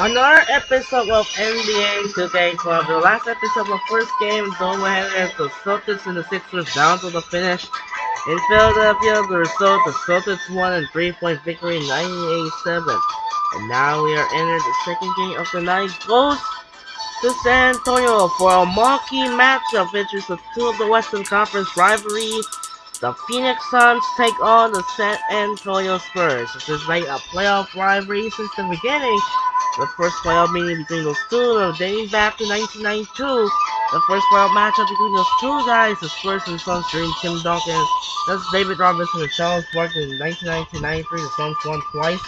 Another episode of NBA 2K12. The last episode of the first game, Dome ahead as the Celtics and the Sixers down to the finish. In Philadelphia, the result, the Celtics won a 3-point victory, 98-7. And now we are entering the second game of the night. Goes to San Antonio for a marquee matchup features the two of the Western Conference rivalry. The Phoenix Suns take on the San Antonio Spurs. This is like a playoff rivalry since the beginning. The first playoff meeting between those two dating back to 1992. The first playoff matchup between those two guys, the Spurs and Suns during Tim Duncan. That's David Robinson and Charles Barkley in 1990-93. The Suns won twice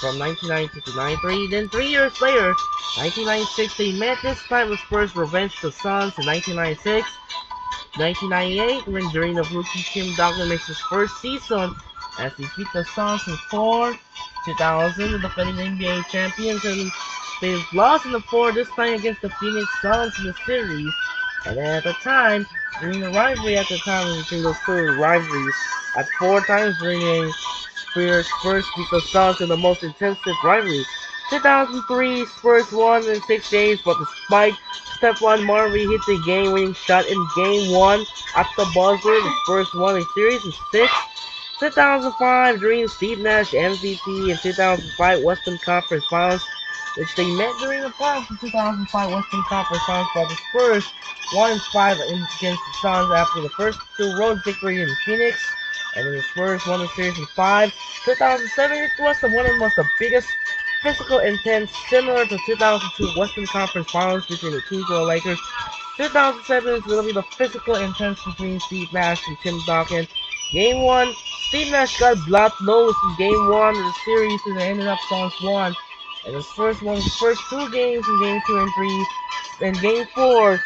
from 1990 to 93. Then 3 years later, 1996, they met this time the Spurs revenge the Suns in 1996. 1998, when during the rookie Tim Duncan makes his first season as he beat the Suns in 4. 2000, the defending NBA champions, and they've lost in the 4 this time against the Phoenix Suns in the series. And then at the time, during the rivalry at the time between those two rivalries, at 4 times during Spurs beat the Suns in the most intensive rivalry. 2003, Spurs won in 6 games, but despite Stephon Marbury hit the game-winning shot in Game 1 at the buzzer, the Spurs won a series in 6. 2005, during Steve Nash MVP in 2005 Western Conference Finals, which they met during the playoffs in 2005 Western Conference Finals, but the Spurs won in 5 against the Suns after the first 2 road victory in Phoenix, and then the Spurs won the series in 5. 2007, it was the biggest physical intense, similar to 2002 Western Conference Finals between the Kings and the Lakers. 2007 is going to be the physical intense between Steve Nash and Tim Duncan. Game 1, Steve Nash got blood nose in Game 1 of the series and ended up Suns 1. And the Spurs won the first 2 games in Game 2 and 3. And Game 4,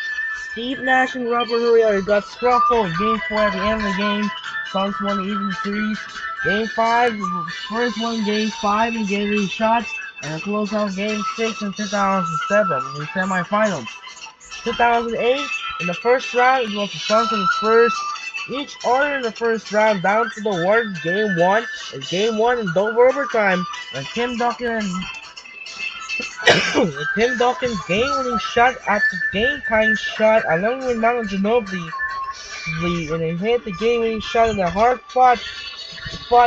Steve Nash and Robert Horry got scruffled in Game 4 at the end of the game. Suns won the even series. Game 5, Spurs won Game 5 in game shots, and close out Game 6 in 2007 in the semifinals. 2008, in the first round, it was the Suns and the Spurs, each other in the first round down to the wire. Game 1, and Game 1 in double overtime, and Tim Duncan game-winning shot after game-tying shot, along with Manu Ginobili, and they hit the game-winning shot in the hard-fought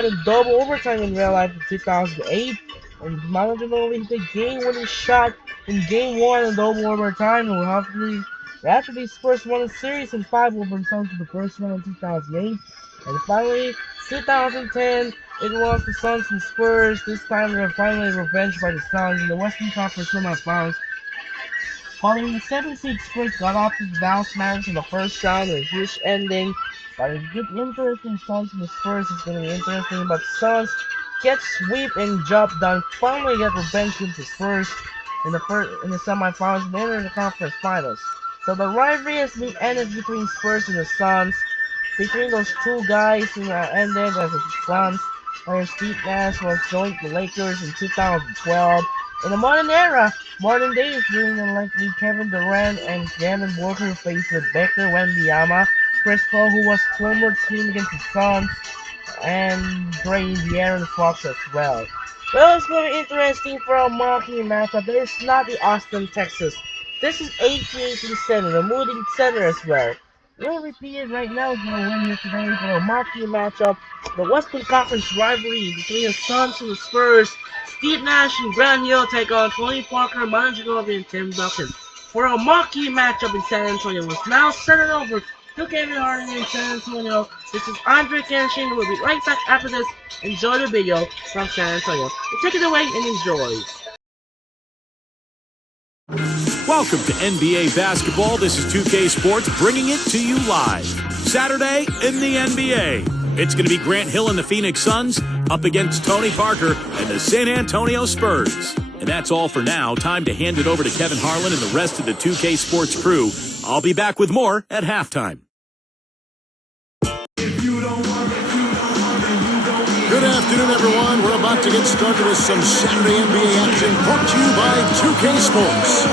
in double overtime in real life in 2008, and Manu Ginobili hit the game-winning shot in Game 1 in double overtime, and after the Spurs won the series in 5 over Suns in the first round in 2008, and finally, 2010, it was the Suns and Spurs. This time they were finally revenged by the Suns in the Western Conference semifinals. Following the 7-seed, Spurs got off to the Dallas Mavericks in the first round with a huge ending. But a good interesting Suns and the Spurs is going to be interesting. But Suns get sweep and job done. Finally get revenge against the Spurs in the semifinals and enter the conference finals. So the rivalry has been ended between Spurs and the Suns. Between those two guys, ended as the Suns, where Steve Nash was joined the Lakers in 2012. In the modern days, during the likely Kevin Durant and Devin Booker faced with Becker Wembanyama, Chris Paul, who was former team against the Suns, and Dre the Aaron Fox as well. Well, it's going to be interesting for a marquee matchup. But it's not the Austin, Texas. This is AT&T Center, the Moody Center as well. We'll repeat it right now. We're going to win here today for a marquee matchup. The Western Conference rivalry between the Suns and the Spurs. Steve Nash and Grant Hill take on Tony Parker, Manu Ginobili, and Tim Duncan for a marquee matchup in San Antonio. Let's now send it over to Kevin Harding in San Antonio. This is Andre Kenshin. We'll be right back after this. Enjoy the video from San Antonio. Take it away and enjoy. Welcome to NBA basketball. This is 2K Sports bringing it to you live. Saturday in the NBA. It's going to be Grant Hill and the Phoenix Suns up against Tony Parker and the San Antonio Spurs. And that's all for now. Time to hand it over to Kevin Harlan and the rest of the 2K Sports crew. I'll be back with more at halftime. Good afternoon, everyone. We're about to get started with some Saturday NBA action brought to you by 2K Sports.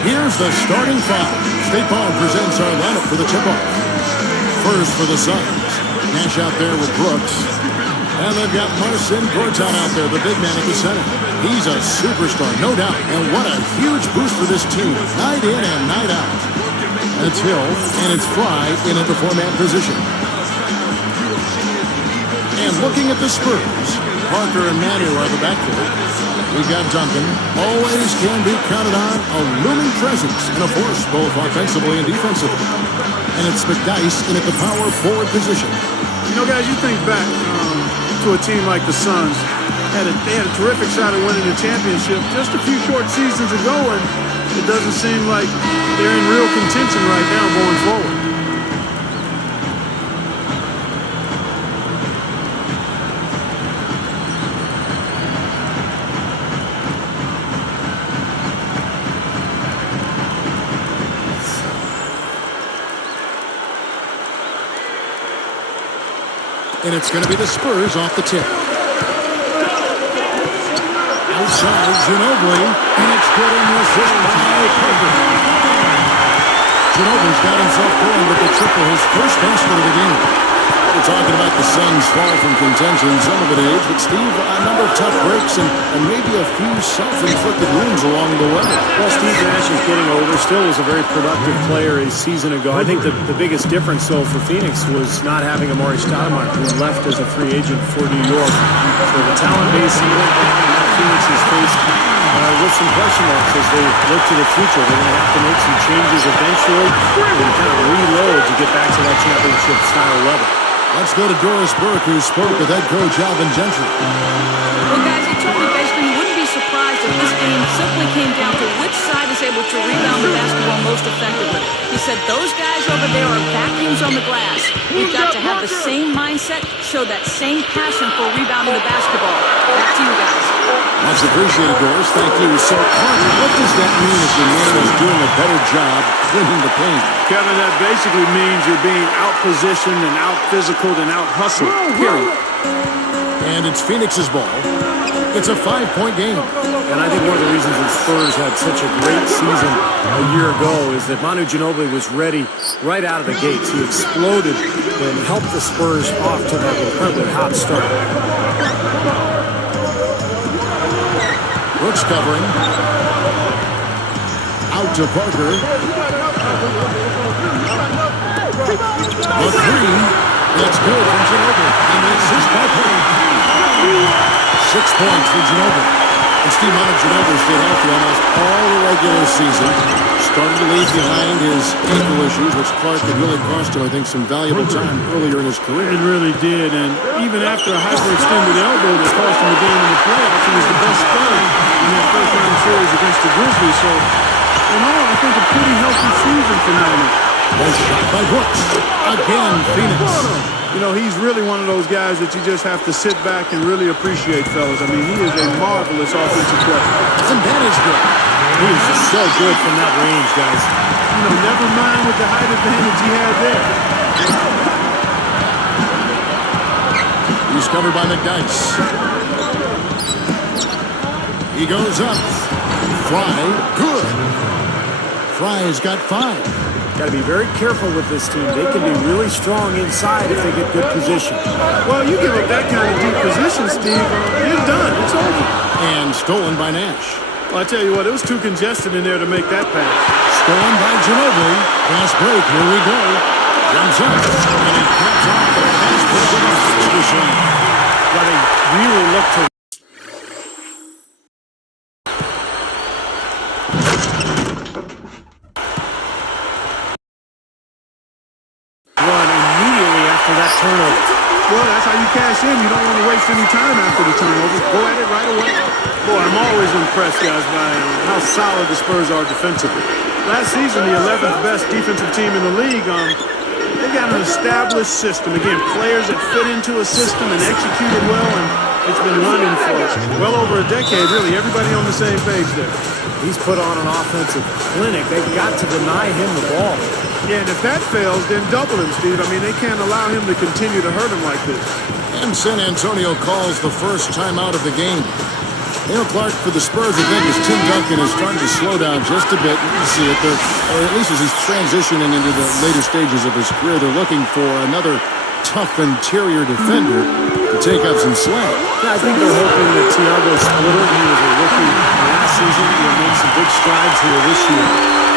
Here's the starting five. State Farm presents our lineup for the tip-off. First for the Suns, Nash out there with Brooks. And they've got Marcin Gortat out there, the big man at the center. He's a superstar, no doubt. And what a huge boost for this team. Night in and night out. And it's Hill, and it's Fry in at the four-man position. And looking at the Spurs, Parker and Manu are the backcourt. We've got Duncan. Always can be counted on. A looming presence and a force both offensively and defensively. And it's McDyess in at the power forward position. You know, guys, you think back to a team like the Suns. They had a terrific shot at winning the championship just a few short seasons ago, and it doesn't seem like they're in real contention right now going forward. And it's going to be the Spurs off the tip. Outside, Ginobili, and it's good in the assist by Parker. Ginobili's got himself going with the triple, his first basket of the game. We're talking about the Suns' fall from contention, some of it age, but Steve, a number of tough breaks and maybe a few self-inflicted wounds along the way. Well, Steve Nash is getting older, still was a very productive player a season ago. I think the biggest difference, though, for Phoenix was not having Amari Stoudemire, who left as a free agent for New York. So the talent base Phoenix is faced with some question marks as they look to the future. They're going to have to make some changes eventually and kind of reload to get back to that championship style level. Let's go to Doris Burke, who spoke with head coach Alvin Gentry. Well, guys, he told me basically he wouldn't be surprised if this game simply came down to which side is able to rebound the basketball most effectively. He said those guys over there are vacuums on the glass. You've got to have the same mindset, show that same passion for rebounding the basketball. Back to you guys. Much appreciated, Doris. Thank you. So, Parker, what does that mean if your man is doing a better job cleaning the paint? Kevin, that basically means you're being out-positioned and out-physicaled and out-hustled, period. And it's Phoenix's ball. It's a 5-point game. And I think one of the reasons the Spurs had such a great season a year ago is that Manu Ginobili was ready right out of the gates. He exploded and helped the Spurs off to that incredibly hot start. Brooks covering. Out to Parker. The three. That's good from Ginobili. And the assist by Parker. 6 points for Ginobili. And Steve Ginobili stayed healthy almost all the regular season. Started to leave behind his ankle issues, which Clark had really cost him, I think, some valuable time earlier in his career. It really did, and even after a hyperextended elbow that cost him the game in the playoffs, he was the best player in that first-round series against the Grizzlies. So, in all, I think a pretty healthy season for Manu. Nice shot by Brooks. Again, Phoenix. You know, he's really one of those guys that you just have to sit back and really appreciate, fellas. I mean, he is a marvelous offensive player. And that is good. He is just so good from that range, guys. You know, never mind with the height advantage he had there. He's covered by McDyess. He goes up. Fry, good. Fry's got 5. Got to be very careful with this team. They can be really strong inside if they get good position. Well, you give up that kind of deep position, Steve, you're done. It's over. And stolen by Nash. Well, I tell you what, it was too congested in there to make that pass. Stolen by Ginobili. Fast break. Here we go. Jumps up. And it cuts off the fast break of the Spurs shot. Well, they really look to run immediately after that turnover. Well, that's how you cash in. You don't want to waste any time after the turnover. Go at it right away. Boy, I'm always impressed, guys, by how solid the Spurs are defensively. Last season, the 11th best defensive team in the league. They've got an established system. Again, players that fit into a system and execute it well, and it's been running for well over a decade, really. Everybody on the same page there. He's put on an offensive clinic. They've got to deny him the ball. Yeah, and if that fails, then double him, Steve. I mean, they can't allow him to continue to hurt him like this. And San Antonio calls the first timeout of the game. You know, Clark, for the Spurs, I think, as Tim Duncan is starting to slow down just a bit. You can see it there, or at least as he's transitioning into the later stages of his career, they're looking for another tough interior defender to take up some slack. Yeah, I think they're hoping that Thiago Splitter, he was a rookie last season, he'll make some big strides here this year.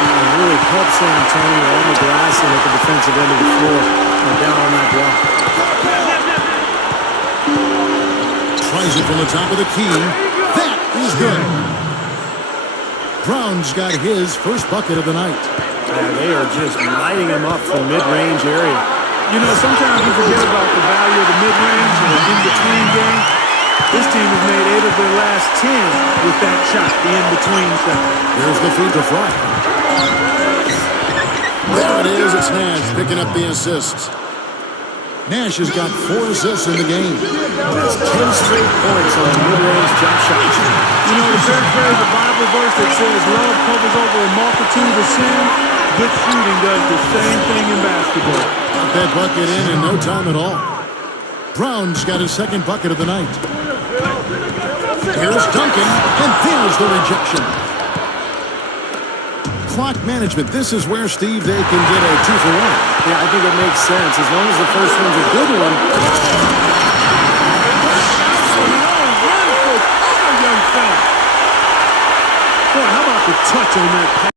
And really help San Antonio on the glass and at the defensive end of the floor down on that block. Tries it from the top of the key. That is good. Brown's got his first bucket of the night. And they are just lighting him up from mid-range area. You know, sometimes you forget about the value of the mid-range and the in-between game. This team has made 8 of their last 10 with that shot, the in-between shot. Here's the feed to Fry. There it is. It's Nash picking up the assist. Nash has got 4 assists in the game. That's 10 straight points on mid-range jump shots. You know, there's a Bible verse that says love covers over a multitude of sin. Good shooting does the same thing in basketball. Got that bucket in no time at all. Brown's got his second bucket of the night. Here's Duncan, and there's the rejection. Clock management. This is where, Steve, they can get a 2 for 1. Yeah, I think it makes sense. As long as the first one's a good one. Young fella. Boy, how about the touch on that pass?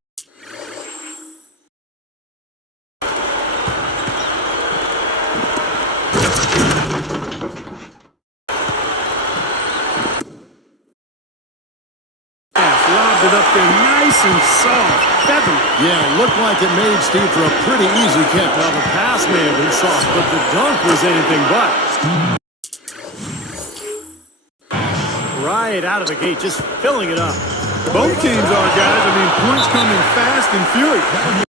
Lobbed it up there nice and soft. Feathery. Yeah, looked like it made Steve for a pretty easy catch. Well, the pass may have been soft, but the dunk was anything but. Right out of the gate, just filling it up. Both teams are, guys. I mean, points coming fast and furious.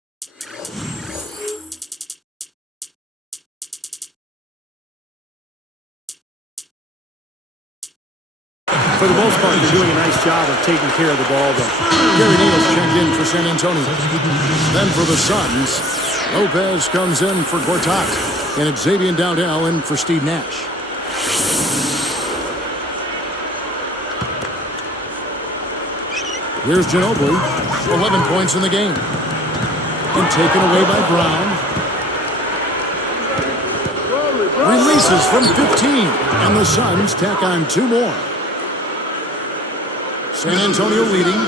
For the most part, they're doing a nice job of taking care of the ball, though. Gary Neal's checked in for San Antonio. Then for the Suns, Lopez comes in for Gortat. And it's Xavier Dowdell in for Steve Nash. Here's Ginobili, 11 points in the game. And taken away by Brown. Releases from 15. And the Suns tack on 2 more. San Antonio leading.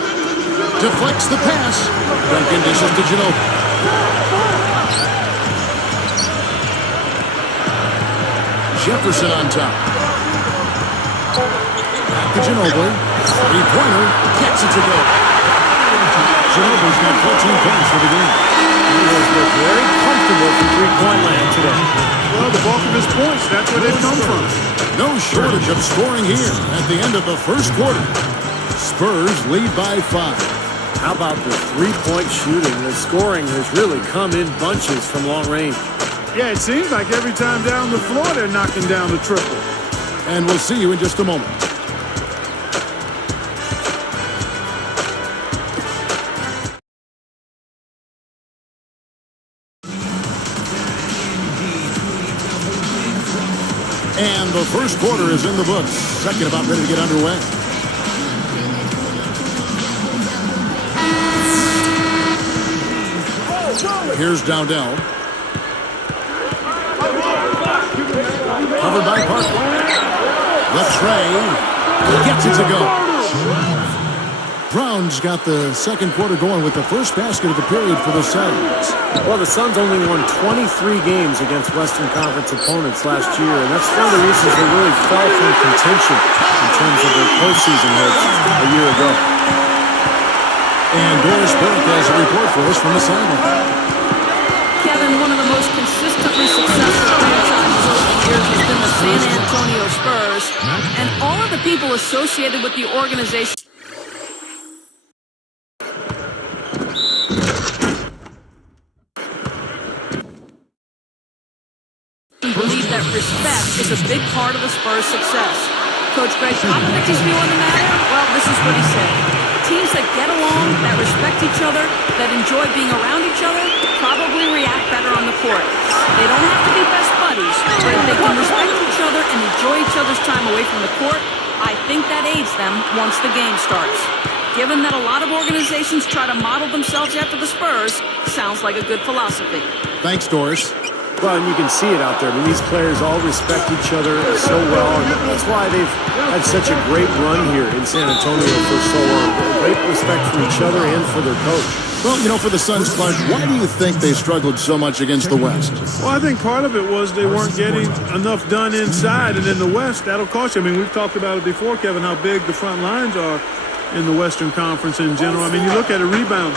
Deflects the pass. Duncan dishes to Ginobili. Jefferson on top. Back to Ginobili. 3-pointer. Gets it to go. Ginobili's got 14 points for the game. He has looked very comfortable from three-point land today. Well, the bulk of his points, that's where they've come from. No shortage of scoring here at the end of the first quarter. Spurs lead by 5. How about the three-point shooting? The scoring has really come in bunches from long range. Yeah, it seems like every time down the floor they're knocking down the triple. And we'll see you in just a moment. And the first quarter is in the books. Second about ready to get underway. Here's Dowdell. Covered by Parker. The tray. Gets it to go. Brown's got the second quarter going with the first basket of the period for the Suns. Well, the Suns only won 23 games against Western Conference opponents last year, and that's one of the reasons they really fell from contention in terms of their postseason hopes a year ago. And Doris Burke has a report for us from the sideline. Kevin, one of the most consistently successful franchises over the years has been the San Antonio Spurs, and all of the people associated with the organization believe that respect is a big part of the Spurs' success. Coach Greg Popovich's view on the matter? Well, this is what he said. Teams that get along, that respect each other, that enjoy being around each other, probably react better on the court. They don't have to be best buddies, but if they can respect each other and enjoy each other's time away from the court, I think that aids them once the game starts. Given that a lot of organizations try to model themselves after the Spurs, sounds like a good philosophy. Thanks, Doris. Well, and you can see it out there. I mean, these players all respect each other so well, and that's why they've had such a great run here in San Antonio for so long. Great respect for each other and for their coach. Well, you know, for the Suns, Clark, why do you think they struggled so much against the West? Well, I think part of it was they weren't getting enough done inside, and in the West, that'll cost you. I mean, we've talked about it before, Kevin, how big the front lines are in the Western Conference in general. I mean, you look at a rebound.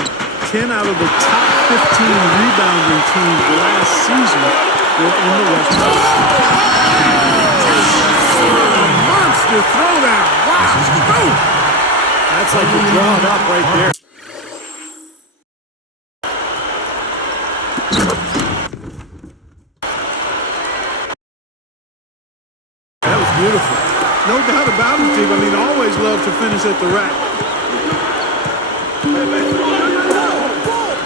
10 out of the top 15 rebounding teams last season were in the West. A monster throwdown. Wow. That's like you draw it up right there. That was beautiful. No doubt about it, Steve. I mean, always love to finish at the rack.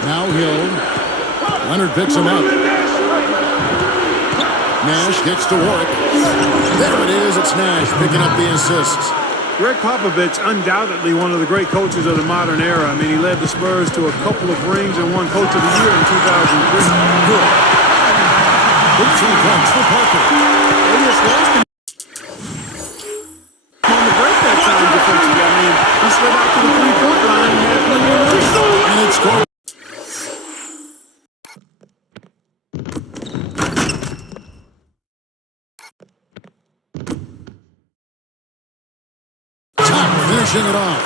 Now Hill. Leonard picks him up. Nash gets to work. There it is. It's Nash picking up the assists. Greg Popovich, undoubtedly one of the great coaches of the modern era. I mean, he led the Spurs to a couple of rings and won Coach of the Year in 2003. Good. 15 points for Parker. They just lost him on the break that time defensively. I mean, he slid out to the three-point line and had plenty of room. And it's scored. Finishing it off.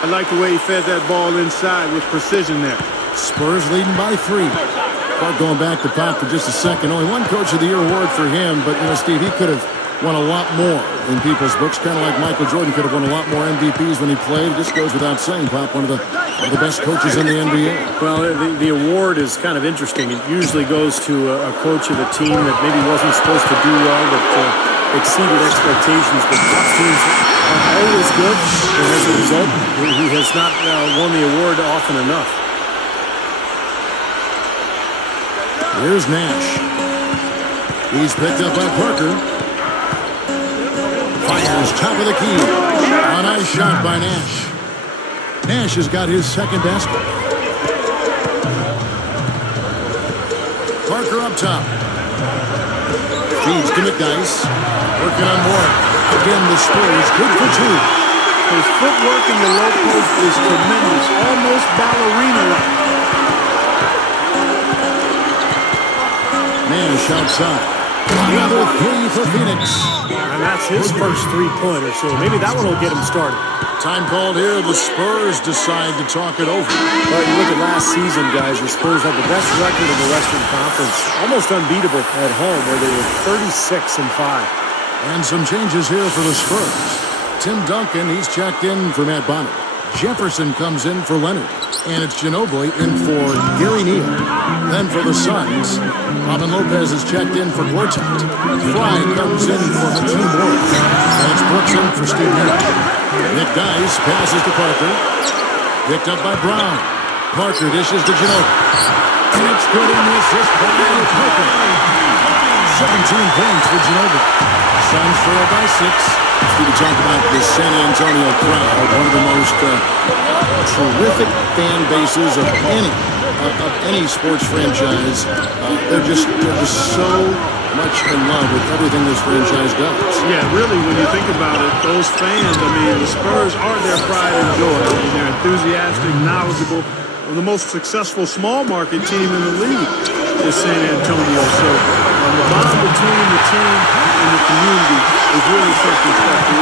I like the way he fed that ball inside with precision there. Spurs leading by 3. Clark going back to Pop for just a second. Only one Coach of the Year award for him, but, you know, Steve, he could have won a lot more in people's books, kind of like Michael Jordan could have won a lot more MVPs when he played. It just goes without saying, Pop, one of the best coaches in the NBA. Well, the award is kind of interesting. It usually goes to a coach of a team that maybe wasn't supposed to do well, but exceeded expectations. But top teams are always good, and as a result, he has not won the award often enough. Here's Nash. He's picked up by Parker. Fires top of the key. A nice shot by Nash. Nash has got his second basket. Parker up top. Feeds to McDice. Working on Warren. Again, the Spurs good for 2. His footwork in the low post is tremendous, almost ballerina-like. Nash outside. Another 3 for Phoenix. And that's his first three-pointer, so maybe that one will get him started. Time called here. The Spurs decide to talk it over. Well, you look at last season, guys, the Spurs had the best record in the Western Conference, almost unbeatable at home, where they were 36-5. And some changes here for the Spurs. Tim Duncan, he's checked in for Matt Bonner. Jefferson comes in for Leonard. And it's Ginobili in for Gary Neal. Then for the Suns, Robin Lopez is checked in for Gortat. Fry comes in for Hakeem Ward. And it's Brooks in for Steve Nash. Nick Dice passes to Parker. Picked up by Brown. Parker dishes to Ginobili. And it's good in the assist by Parker. 17 points for Ginobili. Suns trail by 6. We talk about the San Antonio crowd, one of the most terrific fan bases of any sports franchise. They're just so much in love with everything this franchise does. Yeah, really, when you think about it, those fans, I mean, the Spurs are their pride and joy. I mean, they're enthusiastic, knowledgeable. the most successful small market team in the league is San Antonio. So the bond between the team and the community is really something special.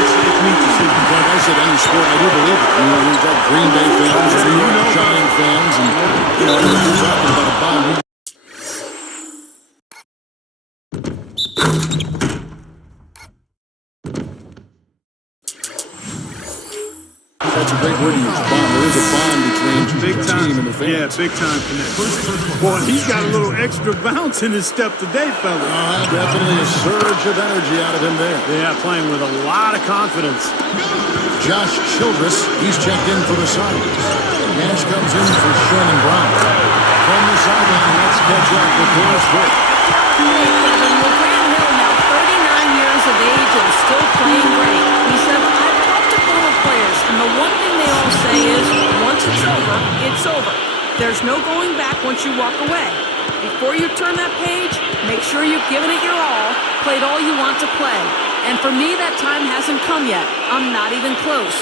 It's neat to see. Like I said, any sport, I do believe it. You know, we've got Green Bay fans, New York Giant fans, and you know, we're talking about a bond. That's a great word to use, bond. There is a bond between the team and the fans. Yeah, big time connection. Boy, he's got a little extra bounce in his step today, fella. Definitely a surge of energy out of him there. Yeah, playing with a lot of confidence. Josh Childress, he's checked in for the Suns. Nash comes in for Sherman Brown. From the sideline, let's catch up with Doris Burke. Hey, Kevin, well, Grant Hill, now 39 years of age and still playing great. He said, I've talked to former players, and the one thing they all say is, once it's over, it's over. There's no going back once you walk away. Before you turn that page, make sure you've given it your all, played all you want to play. And for me, that time hasn't come yet. I'm not even close.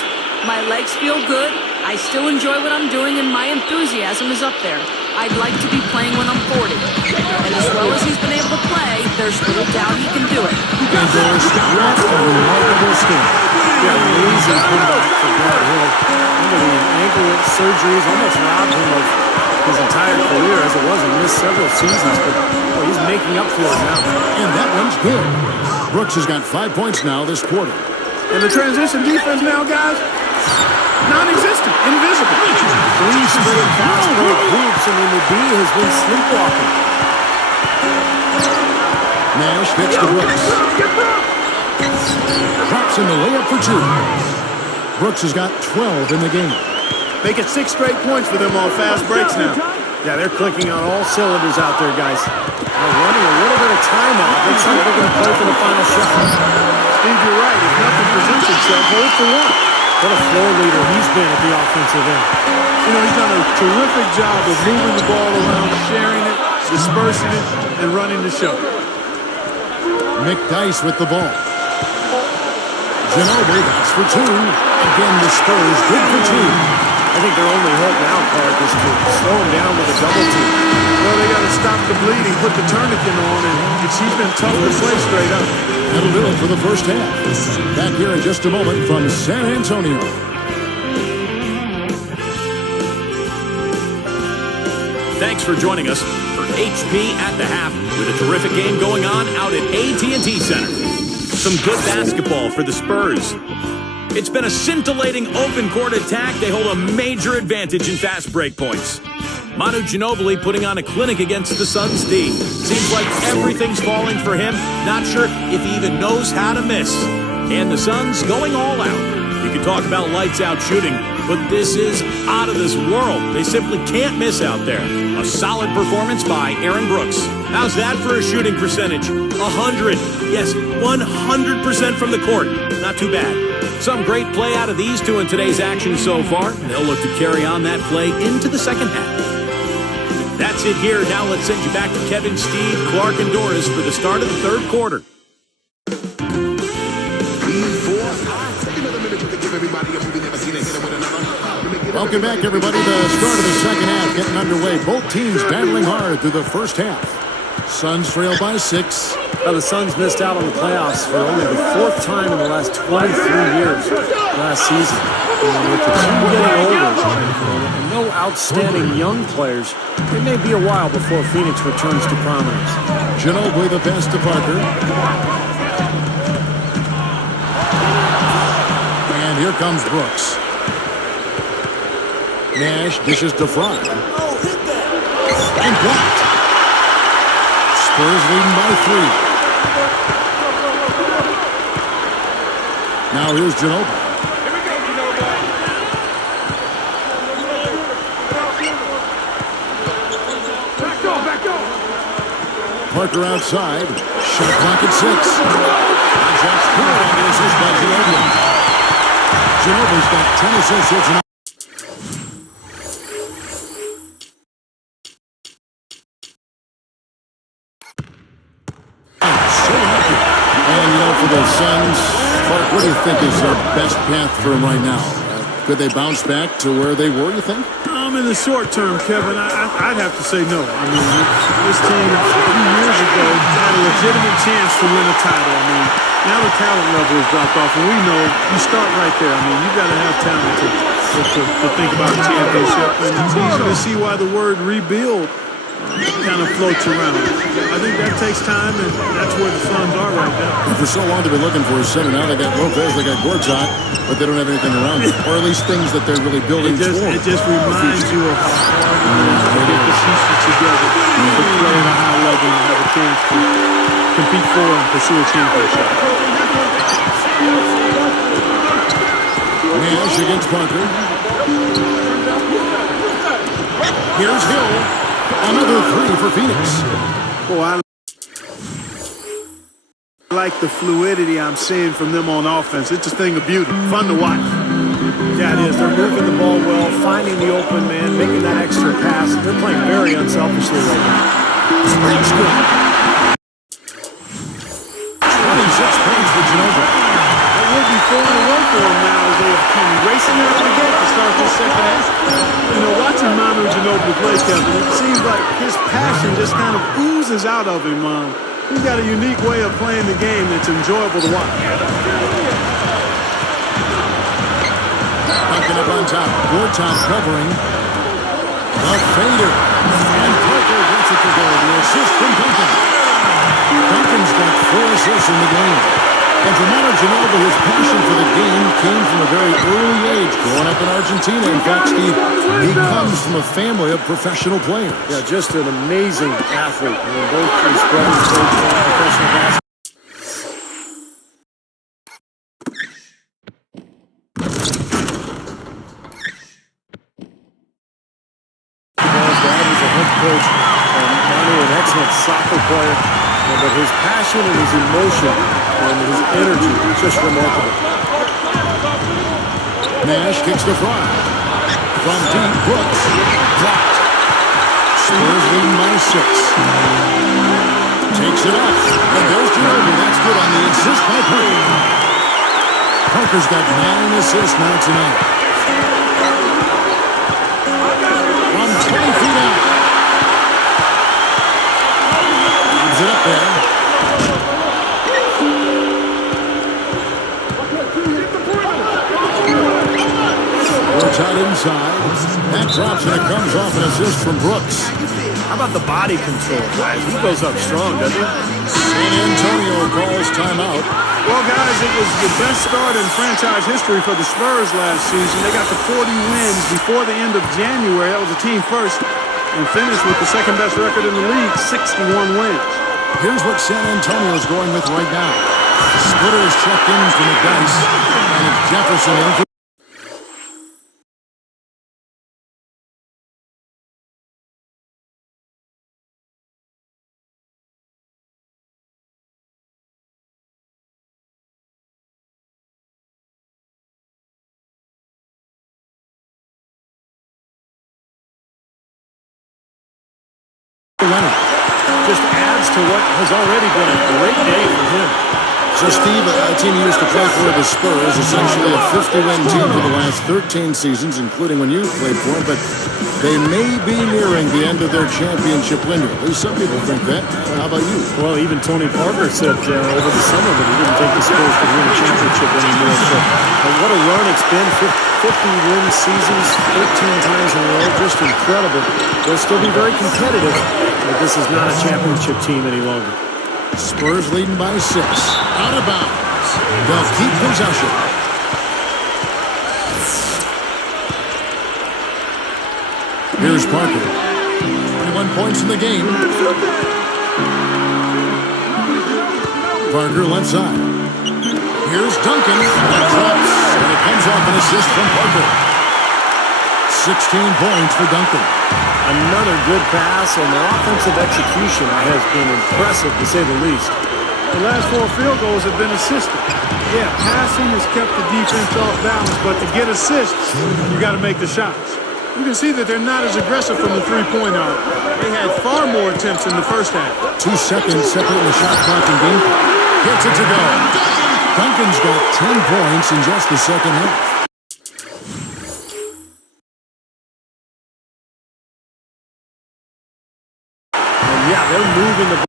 My legs feel good, I still enjoy what I'm doing, and my enthusiasm is up there. I'd like to be playing when I'm 40. And as well as he's been able to play, there's little doubt he can do it. And Doris, what a remarkable skill. Yeah, amazing comeback for Grant Hill. Under the ankle surgeries almost robbed him of his entire career as it was. He missed several seasons, but boy, he's making up for it now. And that one's good. Brooks has got 5 points now this quarter. And the transition defense now, guys, non-existent, invisible. 3 straight fast break hoops, and the D has been sleepwalking. Nash gets to Brooks. Drops in the layup for 2. Brooks has got 12 in the game. Make it 6 straight points for them on fast breaks now. Yeah, they're clicking on all cylinders out there, guys. They're running a little bit of time off. Looks like they're going to play for the final shot. Steve, you're right. If nothing presents itself, hold for one. What a floor leader he's been at the offensive end. You know, he's done a terrific job of moving the ball around, sharing it, dispersing it, and running the show. McDyess with the ball. Ginobili, that's for 2. Again, the Spurs good for 2. I think their only hope now, Clark, is to slow him down with a double team. Well, they got to stop the bleeding, put the tourniquet on, and he's been tough to play straight up. That'll do it for the first half. Back here in just a moment from San Antonio. Thanks for joining us for HP at the half with a terrific game going on out at AT&T Center. Some good basketball for the Spurs. It's been a scintillating open court attack. They hold a major advantage in fast break points. Manu Ginobili putting on a clinic against the Suns D. Seems like everything's falling for him. Not sure if he even knows how to miss. And the Suns going all out. You can talk about lights out shooting, but this is out of this world. They simply can't miss out there. A solid performance by Aaron Brooks. How's that for a shooting percentage? 100. Yes, 100% from the court. Not too bad. Some great play out of these two in today's action so far. They'll look to carry on that play into the second half. That's it here. Now let's send you back to Kevin, Steve, Clark, and Doris for the start of the third quarter. Welcome back, everybody. The start of the second half getting underway. Both teams battling hard through the first half. Suns trail by 6. Now, the Suns missed out on the playoffs for only the 4th time in the last 23 years last season. And with the team getting older and no outstanding young players, it may be a while before Phoenix returns to prominence. Ginobili the pass to Parker. And here comes Brooks. Nash dishes to Fry. And blocked. Spurs leading by 3. Now here's Ginobili. Parker outside. Shot clock at 6. Shots good, and this is by Ginobili. Ginobili's got 10 assists now. And, you know, for the Suns, Clark, what do you think is their best path for them right now? Could they bounce back to where they were, you think? In the short term, Kevin, I'd have to say no. I mean, this team a few years ago had a legitimate chance to win a title. I mean, now the talent level has dropped off, and we know you start right there. I mean, you've got to have talent to think about a championship, and it's easy to see why the word rebuild kind of floats around. I think that takes time, and that's where the Suns are right now. And for so long they've been looking for a center. Now they got Lopez, they got Gortat, but they don't have anything around it, or at least things that they're really building toward. It just reminds you of how hard it is to get the pieces together to play at a high level and have a chance to compete for and pursue a championship. Nash against Parker. Here's Hill. Another three for Phoenix. Boy, I like the fluidity I'm seeing from them on offense. It's a thing of beauty. Fun to watch. Yeah, it is. They're moving the ball well, finding the open man, making that extra pass. They're playing very unselfishly right now. That's good. 26 points for Ginobili. It would be 4 in a row for them now as they have come racing out of the gate to start this second half. You know, watching Manu Ginobili play, Kevin, it seems like his passion just kind of oozes out of him. He's got a unique way of playing the game that's enjoyable to watch. Duncan up on top. Gortat covering. A fader. And Parker gets it to go. The assist from Duncan. Duncan's got 4 assists in the game. And for Manu Ginobili, his passion for the game came from a very early age, growing up in Argentina. In fact, Steve, he comes from a family of professional players. Yeah, just an amazing athlete. I mean, both his brothers played professional basketball. His dad was a head coach, Manu, an excellent soccer player, but his passion and his emotion and his energy is just remarkable. Nash kicks the front. From deep, Brooks. Blocked. Spurs leading by 6. Takes it up. And there's Ginobili. That's good on the assist by Parker. Parker's got 9 assists now tonight. From 20 feet out. Leaves it up there. Out inside. That drops and it comes off an assist from Brooks. How about the body control, guys? He goes up strong, doesn't he? San Antonio calls timeout. Well, guys, it was the best start in franchise history for the Spurs last season. They got to 40 wins before the end of January. That was a team first and finished with the second best record in the league, 61 wins. Here's what San Antonio's going with right now. Splitter is checked in from the dice, and it's Jefferson in for just adds to what has already been a great day for him. So, Steve, a team he used to play for, the Spurs, essentially a 50-win team for the last 13 seasons, including when you played for them, but they may be nearing the end of their championship window. At least some people think that. How about you? Well, even Tony Parker said over the summer that he didn't think the Spurs could win a championship anymore. So, what a run it's been. 50-win seasons, 13 times in a row, just incredible. They'll still be very competitive, but this is not a championship team any longer. Spurs leading by 6. Out of bounds. They'll keep possession. Here's Parker. 21 points in the game. Parker left side. Here's Duncan. That drops, and it comes off an assist from Parker. 16 points for Duncan. Another good pass, and their offensive execution has been impressive, to say the least. The last 4 field goals have been assisted. Yeah, passing has kept the defense off balance, but to get assists, you got to make the shots. You can see that they're not as aggressive from the three-point arc. They had far more attempts in the first half. 2 seconds separating the shot clock and game clock. Gets it to go. Duncan's got 10 points in just the second half. Yeah, they're moving the ball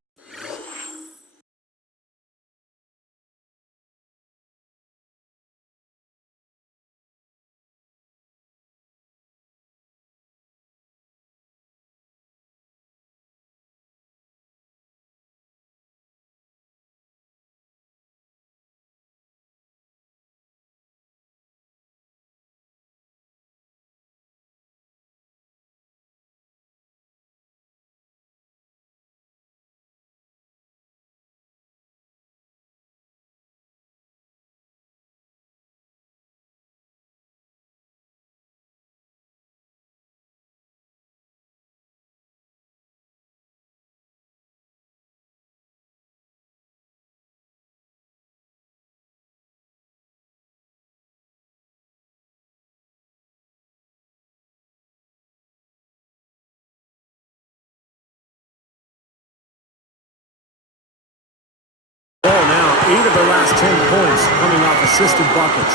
now. 8 of their last 10 points coming off assisted buckets.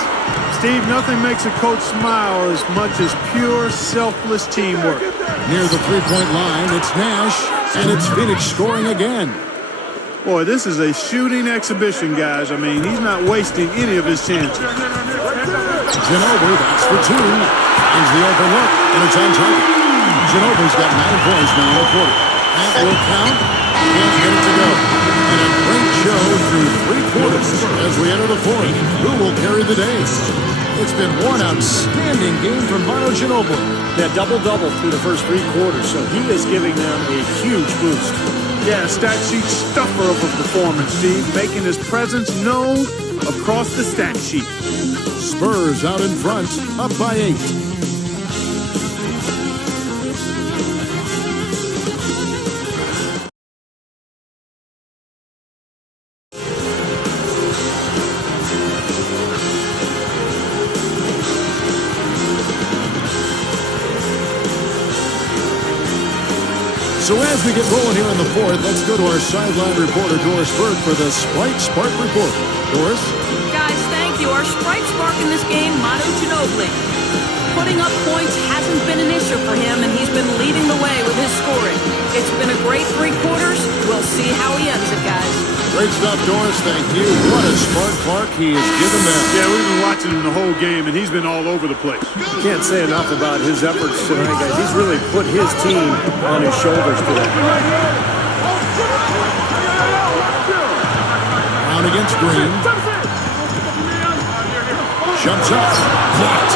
Steve, nothing makes a coach smile as much as pure, selfless teamwork. Near the three-point line, it's Nash, and it's Phoenix scoring again. Boy, this is a shooting exhibition, guys. I mean, he's not wasting any of his chances. Ginobili, that's for 2. Finds the open look, and it's on target. Ginobili's got 9 points now in the quarter. That will count. Can't get it to go. And a great show through 3 quarters as we enter the 4th. Who will carry the day? It's been one outstanding game from Manu Ginobili. Yeah, double-double through the first 3 quarters, so he is giving them a huge boost. Yeah, stat sheet stuffer of a performance, Steve, making his presence known across the stat sheet. Spurs out in front, up by 8. So as we get rolling here in the 4th, let's go to our sideline reporter, Doris Burke, for the Sprite Spark Report. Doris? Guys, thank you. Our Sprite Spark in this game, Manu Ginobili. Putting up points hasn't been an issue for him, and he's been leading the way with his scoring. It's been a great 3 quarters. We'll see how he ends it, guys. Great stuff, Doris. Thank you. What a spark he has given them. Yeah, we've been watching him the whole game, and he's been all over the place. Can't say enough about his efforts tonight, guys. He's really put his team on his shoulders today. Brown against Green. Jumps up. Blocked.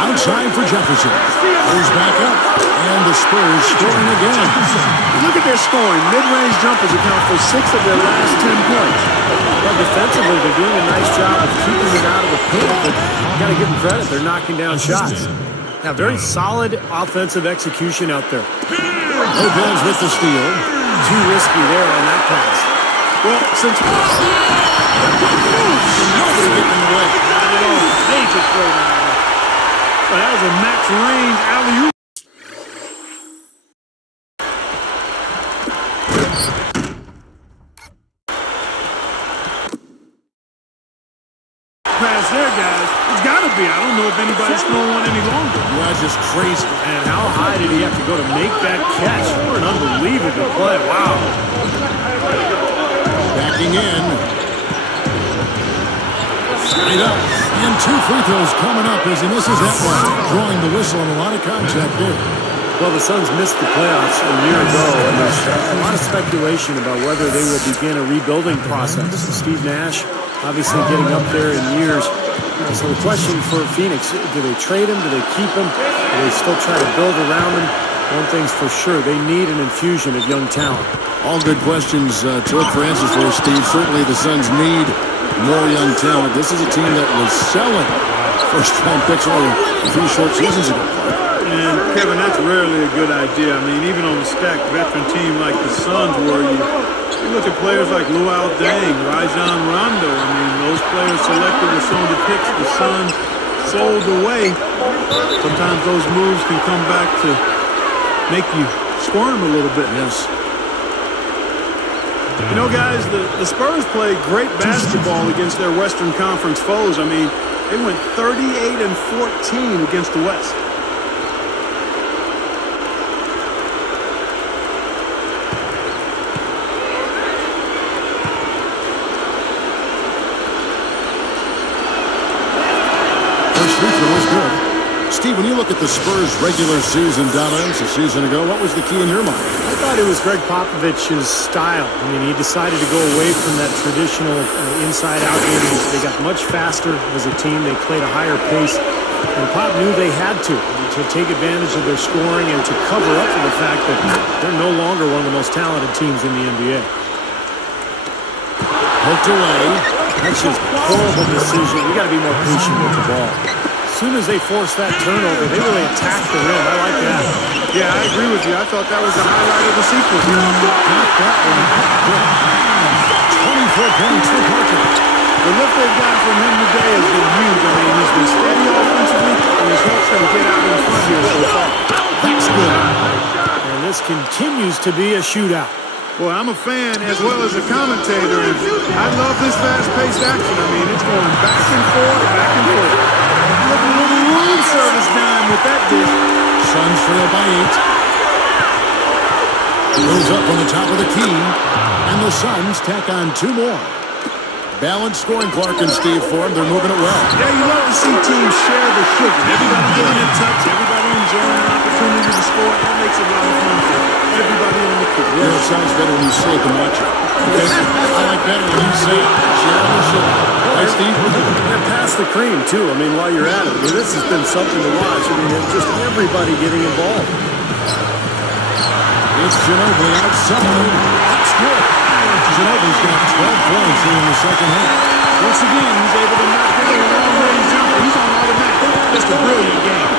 Outside for Jefferson. Goes back up. And the Spurs scoring again. Look at their scoring. Mid-range jumpers account for 6 of their last 10 points. Well, defensively, they're doing a nice job of keeping it out of the paint, but you got to give them credit. They're knocking down shots. Yeah, very solid offensive execution out there. Lopez with the steal. Too risky there on that pass. Well, since Nobody getting in the way. not at all. Major throw down. Well, that was a max range alley-oop. Pass there, guys. It's got to be. I don't know if anybody's throwing one any longer. That's just crazy. And how high did he have to go to make that catch? What an unbelievable play. Wow. Backing in. Straight up. And 2 free throws coming up as he misses that one. Drawing the whistle and a lot of contact there. Well, the Suns missed the playoffs a year ago, and there's a lot of speculation about whether they will begin a rebuilding process. Steve Nash obviously getting up there in years. So the question for Phoenix, do they trade him? Do they keep him? Do they still try to build around him? One thing's for sure, they need an infusion of young talent. All good questions to look for answers for, Steve. Certainly the Suns need more young talent. This is a team that was selling first-round picks only a few short seasons ago. And, Kevin, that's rarely a good idea. I mean, even on a stacked veteran team like the Suns were, you look at players like Luol Deng, Rajon Rondo. I mean, those players selected with some of the picks the Suns sold away. Sometimes those moves can come back to make you squirm a little bit. Yes. You know, guys, the Spurs played great basketball against their Western Conference foes. I mean, they went 38-14 against the West. look at the Spurs' regular season dominance a season ago, what was the key in your mind? I thought it was Greg Popovich's style. I mean, he decided to go away from that traditional inside-out game. They got much faster as a team. They played a higher pace. And Pop knew they had to take advantage of their scoring and to cover up for the fact that they're no longer one of the most talented teams in the NBA. Hooked away. That's just a horrible decision. We got to be more patient with the ball. As soon as they force that turnover, they really attack the rim. I like that. Yeah, I agree with you. I thought that was the highlight of the sequence. Got that one. 24 points for Parker. The lift they've gotten from him today has been huge. I mean, he's been steady offensively, and he's helped them get out in front here so far. That's good. And this continues to be a shootout. Boy, I'm a fan as well as a commentator, and I love this fast-paced action. I mean, it's going back and forth, back and forth. Look at a little room service dime with that dish. Suns trail by 8. Goes up on the top of the key, and the Suns tack on 2 more. Balanced scoring, Clark and Steve, for them. They're moving it well. Yeah, you love to see teams share the sugar. Everybody getting in touch, everybody enjoying an opportunity to score. That makes it a lot of fun for everybody on the court. You know, it sounds better when you say it than watch it. Okay? I like better when you say it. Share the sugar. Right, Steve? And pass the cream, too. I mean, while you're at it. I mean, this has been something to watch. I mean, just everybody getting involved. It's Ginobili outside. That's good. Ginobili's got 12 points here in the second half. Once again, he's able to knock down a long-range jumper. He's on automatic. Just a brilliant game.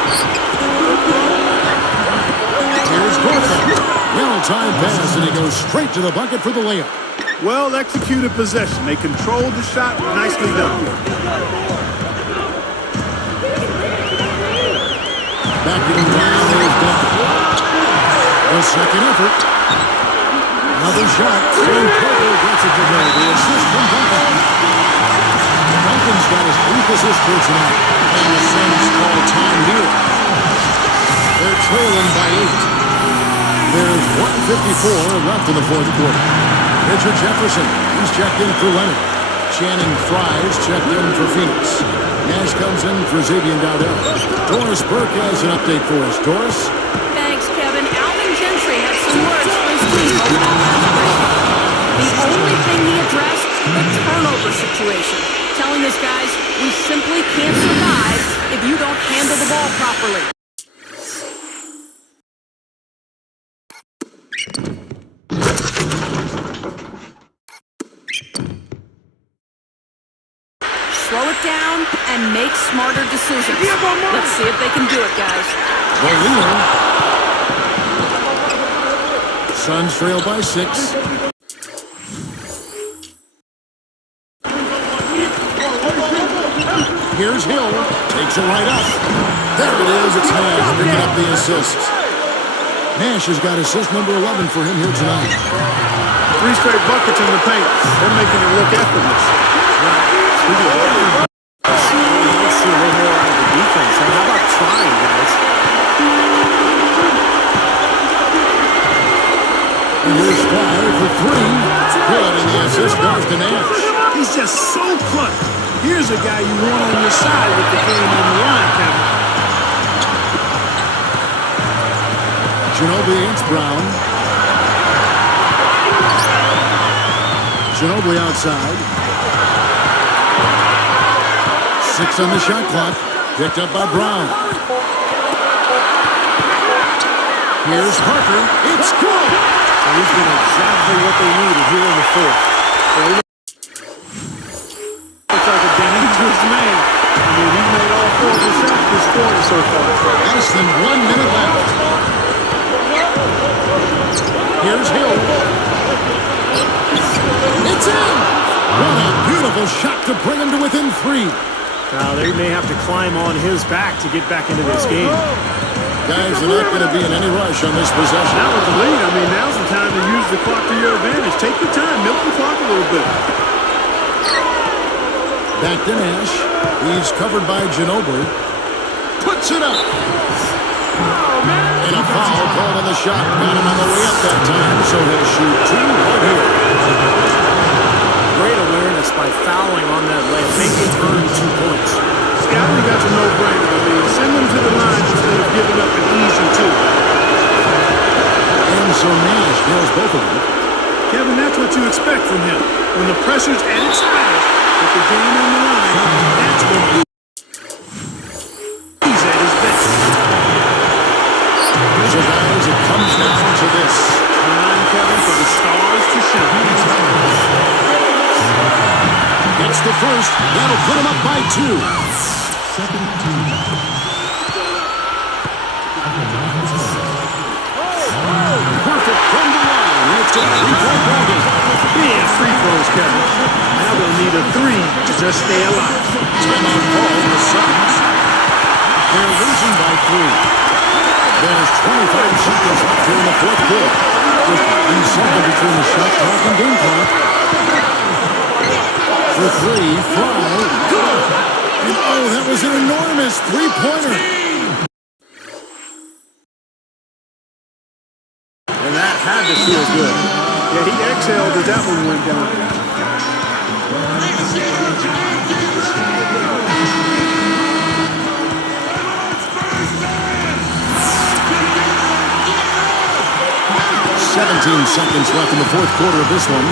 Here's Gorka. Well-timed pass, and he goes straight to the bucket for the layup. Well-executed possession. They controlled the shot. Nicely done. Backing him down, there's Duncan. The second effort. Another shot. Trey Parker gets it to go. The assist from Duncan. Duncan's got his 8th assist for tonight. And the Suns call time here. They're trailing by 8. There's 1:54 left in the fourth quarter. Richard Jefferson, he's checked in for Leonard. Channing Fries checked in for Phoenix. Nash comes in for Xavier Dowdell. Doris Burke has an update for us. Doris? Thanks, Kevin. Alvin Gentry had some words for his team over that last break. The only thing he addressed, the turnover situation. Telling his guys, we simply can't survive if you don't handle the ball properly. Slow it down and make smarter decisions. Let's see if they can do it, guys. The leader. Suns trail by 6. Here's Hill. Takes it right up. There it is. It's Nash picking up the assist. Nash has got assist number 11 for him here tonight. 3 straight buckets in the paint. They're making it look effortless. Let's see a little more out of the defense. And how about trying, guys? And here's 5 for 3. Good, and the assist goes to Nash. He's just so clutch. Here's a guy you want on your side with the game on the line, Kevin. Ginobili against Brown. Ginobili outside. 6 on the shot clock. Picked up by Brown. Here's Parker. It's good. And he's been exactly what they needed here in the fourth. Looks like a dangerous man. I mean, he's made all 4 of his shots this quarter so far. Less than 1 minute left. Here's Hill. It's in. What a beautiful shot to bring him to within 3. Now, they may have to climb on his back to get back into this game. Guys, they're not going to be in any rush on this possession. Now with the lead, I mean, now's the time to use the clock to your advantage. Take your time, milk the clock a little bit. Back to Nash. He's covered by Ginobili. Puts it up. And a foul called on the shot. Got him on the way up that time, so he'll shoot 2 right here. Great awareness by fouling on that layup. Make it earn 2 points. I think that's a no-brainer. I mean, send them to the line instead of giving up an easy two. And so Nash nails both of them. Kevin, that's what you expect from him. When the pressure's at its highest, with the game on the line, that's when he's at his best. So guys, it comes down to this. Time, Kevin, for the stars to shine. It's the first. That'll put him up by 2. Perfect from the line. And it's a 3-point ball game. Yeah, free throws, Kevin. Now they'll need a 3 to just stay alive. Timeout ball, the Suns. They're losing by 3. There's 25 seconds left here in the fourth quarter. Just 1 second between the shot clock and game clock. The 3, fly, good! And oh, that was an enormous 3-pointer. And that had to feel good. Yeah, he exhaled as that one went down. Seconds left in the fourth quarter of this one.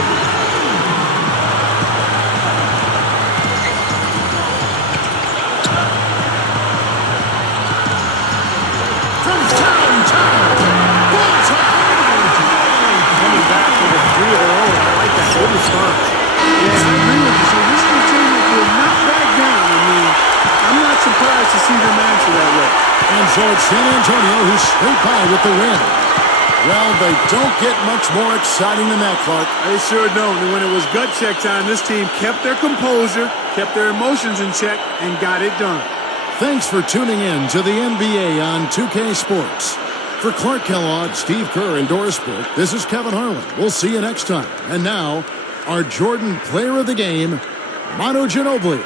From downtown, Coming back with a 3 of their own. I like that. Good response. Yeah, I agree with you. So this is a team that will not back down. I mean, I'm not surprised to see them answer that way. and so it's San Antonio who scrape by with the win. Well, they don't get much more exciting than that, Clark. They sure don't. And when it was gut check time, this team kept their composure, kept their emotions in check, and got it done. Thanks for tuning in to the NBA on 2K Sports. For Clark Kellogg, Steve Kerr, and Doris Burke, this is Kevin Harlan. We'll see you next time. And now, our Jordan Player of the Game, Manu Ginobili.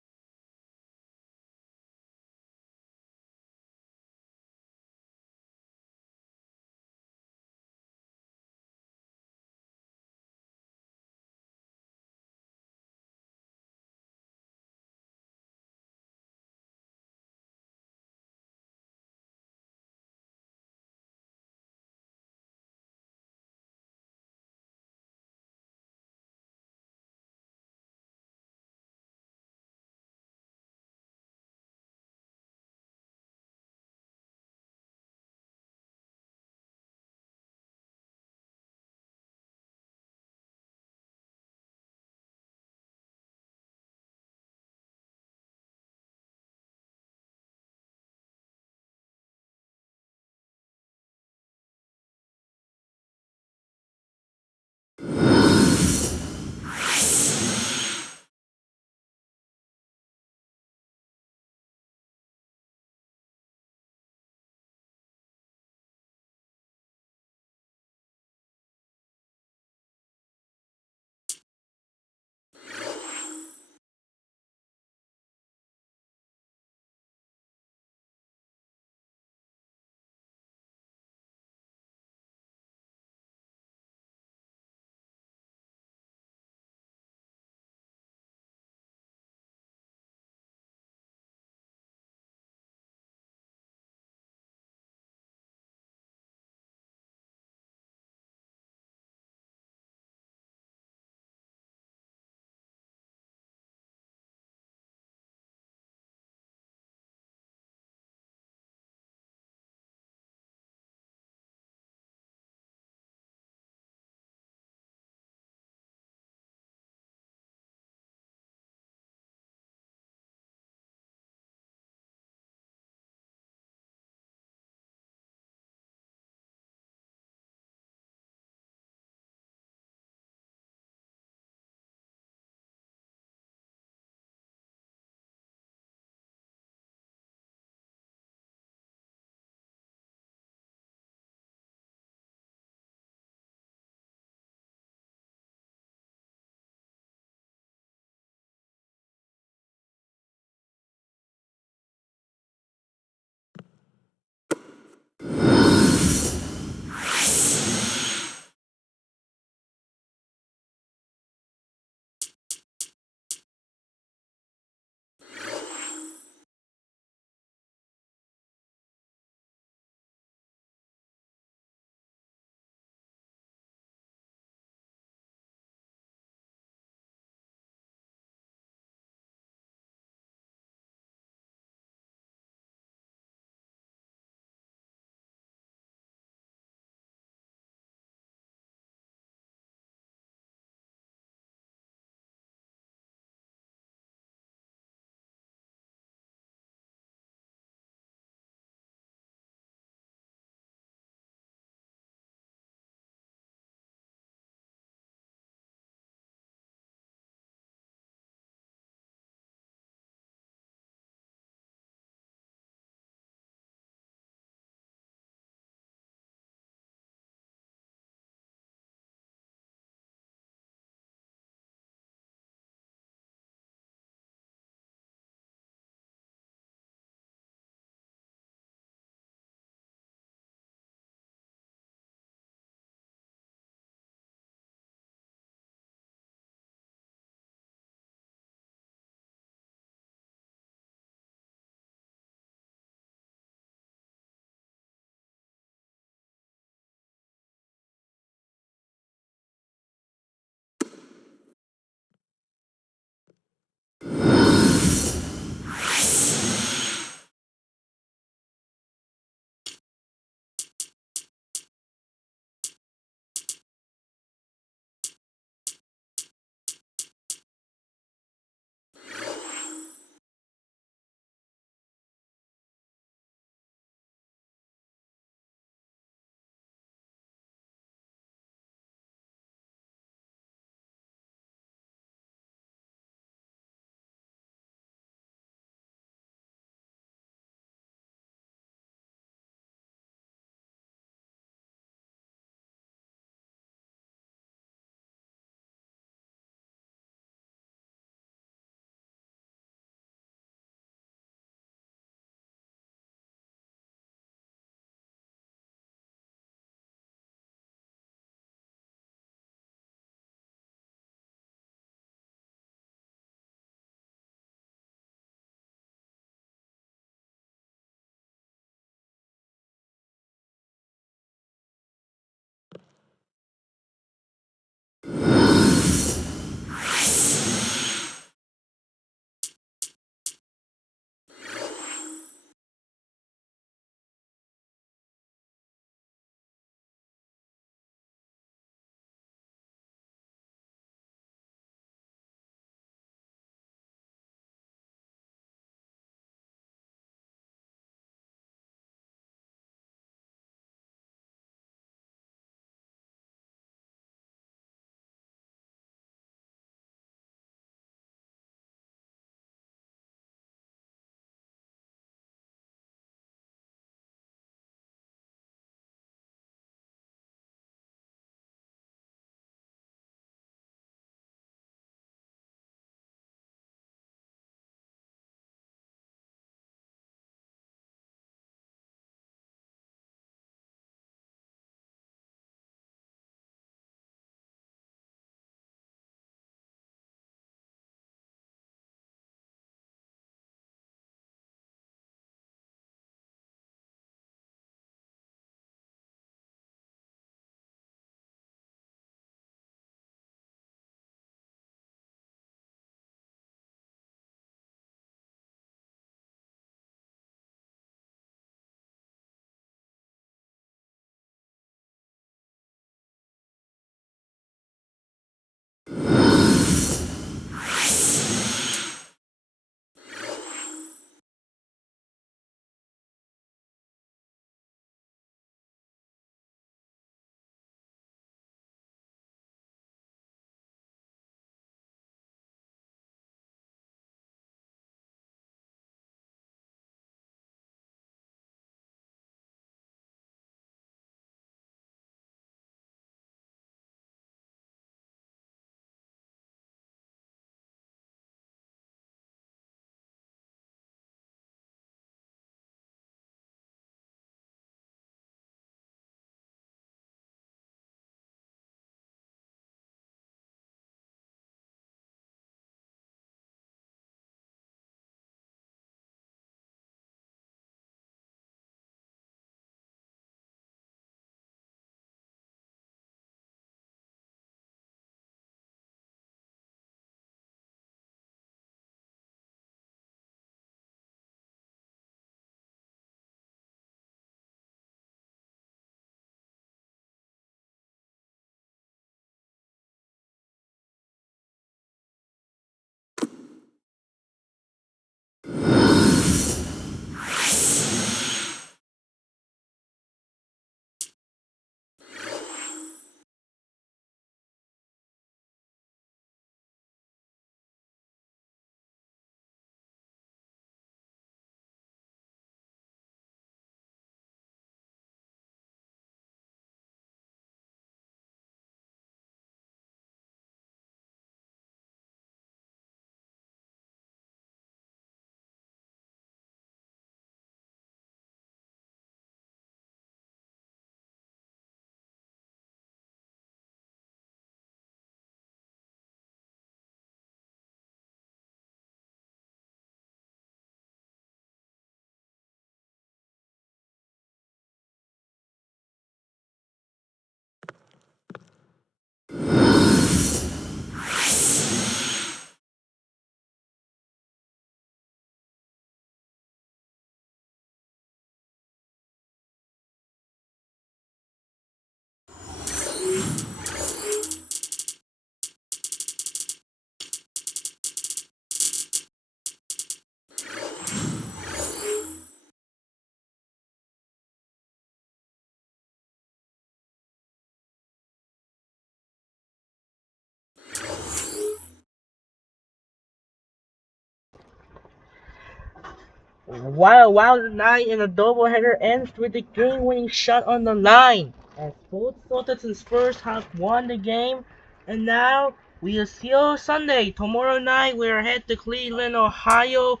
While the night in the doubleheader ends with the game-winning shot on the line, as both Celtics and Spurs have won the game, and now we will see you Sunday. Tomorrow night we are head to Cleveland, Ohio.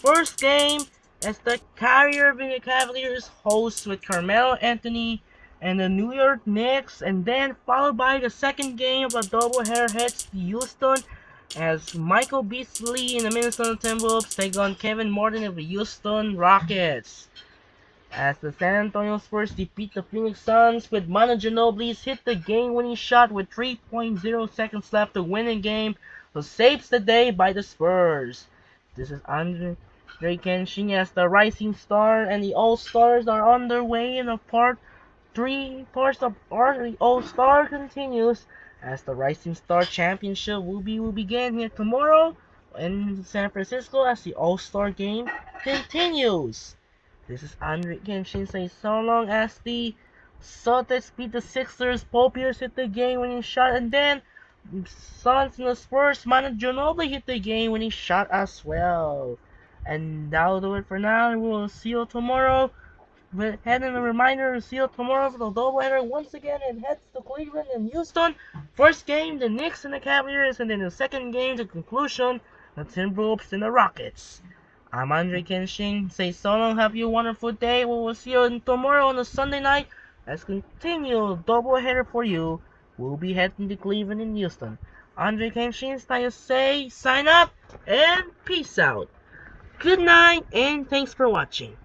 First game as the Cavaliers host with Carmelo Anthony and the New York Knicks, and then followed by the second game of the doubleheader heads to Houston as Michael Beasley in the Minnesota Timberwolves take on Kevin Martin of the Houston Rockets. As the San Antonio Spurs defeat the Phoenix Suns with Manu Ginobili's hit the game-winning shot with 3.0 seconds left to win the game, who saves the day by the Spurs. This is Andre Kenshin as the Rising Star and the All-Stars are underway in the Part 3 of our All-Star continues as the Rising Star Championship will begin here tomorrow in San Francisco as the All-Star game continues. This is Andre Kenshin saying so long as the Celtics beat the Sixers. Paul Pierce hit the game-winning shot, and then Suns and the Spurs, Manu Ginobili hit the game-winning shot as well. And that'll do it for now, and we'll see you tomorrow. Head in a reminder to see you tomorrow for the doubleheader once again. It heads to Cleveland and Houston. First game, the Knicks and the Cavaliers, and then the second game, the conclusion, the Timberwolves and the Rockets. I'm Andre Kenshin. Say so long, have you a wonderful day. We will see you tomorrow on a Sunday night. Let's continue doubleheader for you. We'll be heading to Cleveland and Houston. Andre Kenshin, time to say sign up and peace out. Good night and thanks for watching.